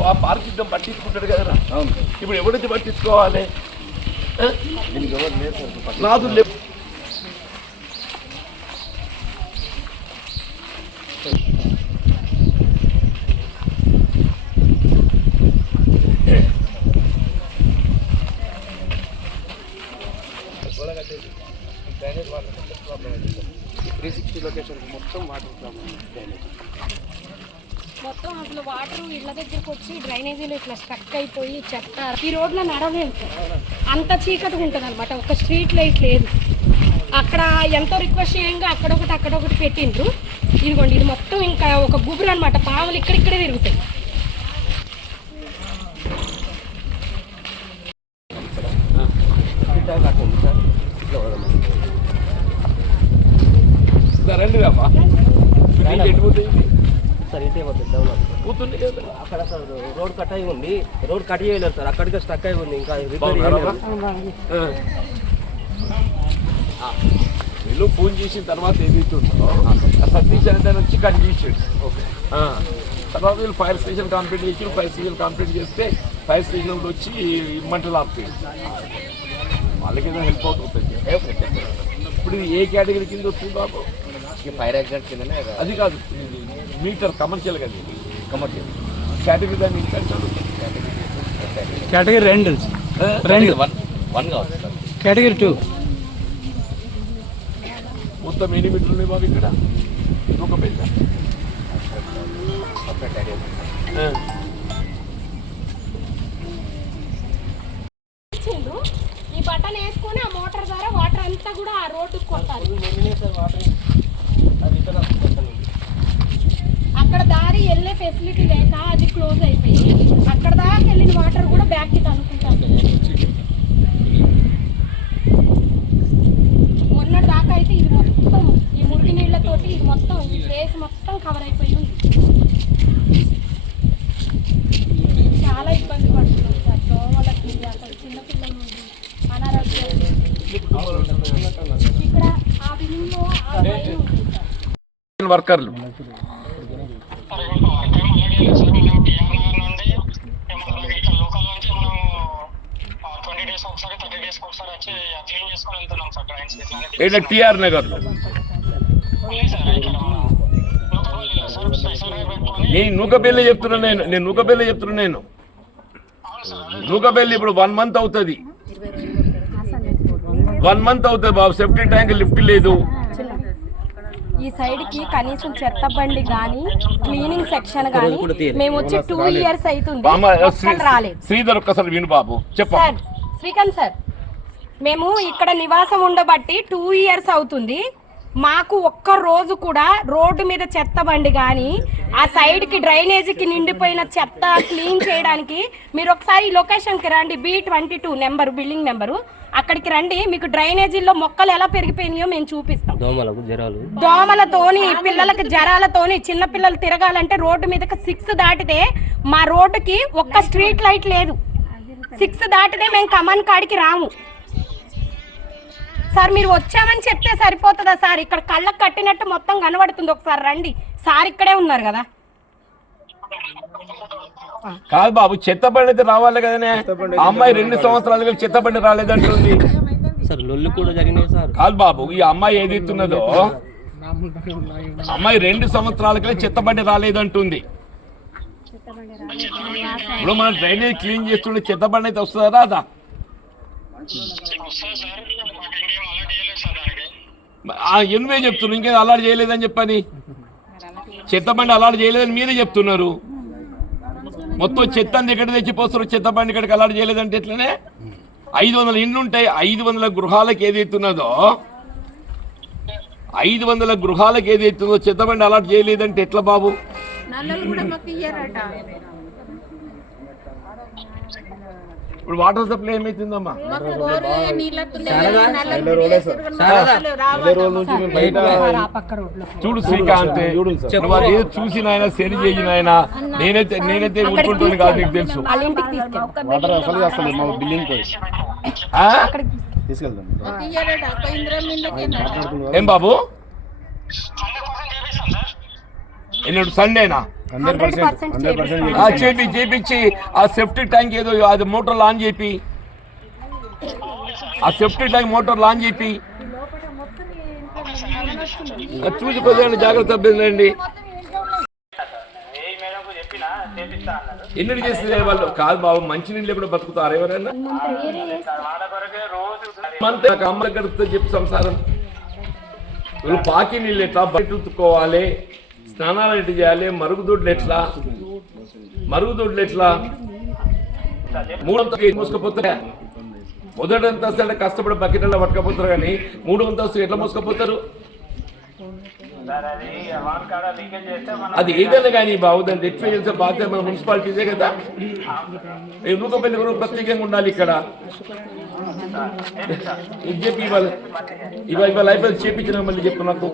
పా- పారిశుద్ధ్యం పట్టించుకుంటాడు కదరా అవును. ఇప్పుడు ఎవరైతే పట్టించుకోవాలి? లేదు. నాదు లేవు త్రీ సిక్స్టీ లొకేషన్ మొత్తం వాటర్ ప్రాబ్లం. మొత్తం అసలు వాటర్ ఇళ్ళ దగ్గరకు వచ్చి డ్రైనేజీలు ఇట్లా స్టక్ అయిపోయి చెత్త. ఈ రోడ్లో నడవలేము సార్ అంత చీకటిగా ఉంటుంది అనమాట ఒక స్ట్రీట్ లైట్ లేదు. అక్కడ ఎంతో రిక్వెస్ట్ చేయంగా అక్కడొకటి అక్కడొకటి పెట్టిండ్రు. ఇదిగోండి ఇది మొత్తం ఇంకా ఒక గుబురు అనమాట పాములు ఇక్కడిక్కడే తిరుగుతాయి. రండి అమ్మా. సార్ ఇటే పోతుంది. పోతుంది కదా అక్కడ సార్ రోడ్ కట్ అయి ఉంది. రోడ్ కట్ చేయలేదు సార్ అక్కడికే స్టక్ అయి ఉంది ఇంకా రిపేర్. వీళ్ళు ఫోన్ చేసిన తర్వాత ఏదైతే ఉందో ఆ సతీష్ అనే వచ్చి కట్ చేసాడు ఓకే. తర్వాత వీళ్ళు ఫైర్ స్టేషన్ కంప్లీట్ చేసి ఫైర్ స్టేషన్ కంప్లీట్ చేస్తే ఫైర్ స్టేషన్ వచ్చి మంటలు ఆపుతాయి వాళ్ళకి ఏదో హెల్ప్ అవుతుంది. ఇప్పుడు ఇది ఏ కేటగిరీ కింద వస్తుంది బాబు? ఫైర్ యాక్సిడెంట్ కిందనే అది కాదు. మీటర్ కమర్షియల్ కదా ఇది కమర్షియల్ కేటగిరీ దాన్ని ఇంకా అంటారు కేటగిరీ రెండు? రెండు. వన్ వన్ కావచ్చు సార్. కేటగిరీ టూ మొత్తం ఎన్ని మీటర్లు ఉన్నాయి బాబు ఇక్కడ? ఒక పెద్ద. ఈ బటన్ వేసుకొని ఆ మోటార్ ద్వారా వాటర్ అంతా కూడా ఆ రోడ్డుకు కొట్టాలి. అక్కడ దారి వెళ్ళే ఫెసిలిటీ లేక అది క్లోజ్ అయిపోయింది. అక్కడ దాకా వెళ్ళిన వాటర్ కూడా బ్యాక్ ఇట్ అనుకుంటాను మొన్నటి దాకా అయితే ఇది మొత్తం ఈ మురికి నీళ్ళతోటి ఇది మొత్తం ఈ ప్లేస్ మొత్తం కవర్ అయిపోయి ఉంది. చాలా ఇబ్బంది పడుతున్నాం సార్ దోమలకి అసలు చిన్నపిల్లల నుండి అనారోగ్యం. ఇక్కడ ఆ బిల్డింగ్ వర్కర్లు ట్వంటీ డేస్ ఒకసారి థర్టీ డేస్ ఒకసారి వచ్చి క్లీన్ చేసుకొని వెళ్తున్నాం సార్ డ్రైన్స్ ఇట్లా ఏంటంటే టిఆర్ నగర్లో సార్ నేను నూకబెల్లి చెప్తున్నా నేను. నేను నూకబెల్లి చెప్తున్నా నేను. నూకబెల్లి ఇప్పుడు వన్ మంత్ అవుతుంది. వన్ మంత్ అవుతుంది బాబు. సేఫ్టీ ట్యాంక్ లిఫ్ట్ లేదు. ఈ సైడ్కి కనీసం చెత్త బండి గానీ క్లీనింగ్ సెక్షన్ గానీ మేము వచ్చి టూ ఇయర్స్ అవుతుంది రాలేదు. శ్రీధర్ ఒక్కసారి విను బాబు చెప్ప. సార్ శ్రీకాంత్ సార్ మేము ఇక్కడ నివాసం ఉండబట్టి టూ ఇయర్స్ అవుతుంది. మాకు ఒక్క రోజు కూడా రోడ్డు మీద చెత్త బండి కానీ ఆ సైడ్కి డ్రైనేజీకి నిండిపోయిన చెత్త క్లీన్ చేయడానికి మీరు ఒకసారి ఈ లొకేషన్కి రండి. B twenty two number building number. అక్కడికి రండి. మీకు డ్రైనేజీలో మొక్కలు ఎలా పెరిగిపోయినాయో మేము చూపిస్తాం. దోమలకు జ్వరాలు. దోమలతోని పిల్లలకి జరాలతోని చిన్న పిల్లలు తిరగాలంటే రోడ్డు మీదకి సిక్స్ దాటితే మా రోడ్డుకి ఒక్క స్ట్రీట్ లైట్ లేదు. సిక్స్ దాటితే మేము కమాన్ కాడికి రాము. సార్ మీరు వచ్చామని చెప్తే సరిపోతుందా సార్? ఇక్కడ కళ్ళకు కట్టినట్టు మొత్తం కనబడుతుంది. ఒకసారి రండి. సార్ ఇక్కడే ఉన్నారు కదా. కాదు బాబు చెత్త బండి అయితే రావాలి కదనే. అమ్మాయి రెండు సంవత్సరాలుగా చెత్త బండి రాలేదంటుంది. సార్ లొల్లు కూడా జరిగినాయి సార్. కాదు బాబు ఈ అమ్మాయి ఏదైతున్నదో అమ్మాయి రెండు సంవత్సరాలకే చెత్త బండి రాలేదంటుంది. ఇప్పుడు మనం డ్రైనేజ్ క్లీన్ చేస్తుండే చెత్త బండి అయితే వస్తుందా రాదా? ఎనివే చెప్తున్నారు ఇంకేం అలాడు చేయలేదని చెప్పని? చెత్తబండి అలాడు అలాట్ చేయలేదని మీరే చెప్తున్నారు. మొత్తం చెత్త ఎక్కడ తెచ్చిపోస్తారు చెత్త బండి ఇక్కడికి అలాడు చేయలేదంటే ఎట్లనే? ఐదు వందల ఇండ్లు ఉంటాయి. ఐదు వందల గృహాలకు ఏదైతున్నదో ఐదు వందల గృహాలకు ఏదైతుందో చెత్త బండి అలాట్ చేయలేదంటే ఎట్లా బాబు? ఇప్పుడు వాటర్ సప్లై ఏమైతుందమ్మా? చూడు శ్రీకాంత్. నువ్వు అది ఏదో చూసి నాయన సెరి చేయి నాయన నేనైతే నేనైతే ఊరుకుంటుంది కాదు నీకు తెలుసు. వాటర్ అసలు అసలు మా. తీసుకెళ్తాం ఏం బాబు? ఎన్నడు సండేనా చేపి చేపించి ఆ సేఫ్టీ ట్యాంక్ ఏదో అది మోటార్ లాంచ్ చేపి. ఆ సేఫ్టీ ట్యాంక్ మోటార్ లాంచ్ చేపి. అది చూసి కొద్దిగా జాగ్రత్త అభ్యర్థండి ఎన్నడు చేస్తే వాళ్ళు? కాదు బాబు మంచి నీళ్ళు ఎప్పుడు బతుకుతారు ఎవరైనా? నాకు అమ్మ గడుపుతో చెప్పి సంసారం. వీళ్ళు పాకి నీళ్ళు ఎట్లా బయట ఉతుక్కోవాలి? స్నానాలు ఎట్లా చేయాలి? మరుగుదొడ్లు ఎట్లా? మరుగుదొడ్లు ఎట్లా? మూడంతా మోసుకపోతారా? మొదటి అంతస్తు అంటే కష్టపడి బకెట్లో పట్టుకపోతారు కానీ మూడు అంతస్తు ఎట్లా మోసుకపోతారు? అది ఏదైనా కానీ బాబు దాన్ని రెక్టిఫై చేసే బాధ్యత మన మున్సిపాలిటీదే కదా? ఎందుకు పెళ్ళి కూడా ప్రత్యేకంగా ఉండాలి ఇక్కడ. ఇది చెప్పి ఇవాళ ఇవాళ ఇవాళ అయిపోయింది చేపించిన మళ్ళీ చెప్పు నాకు.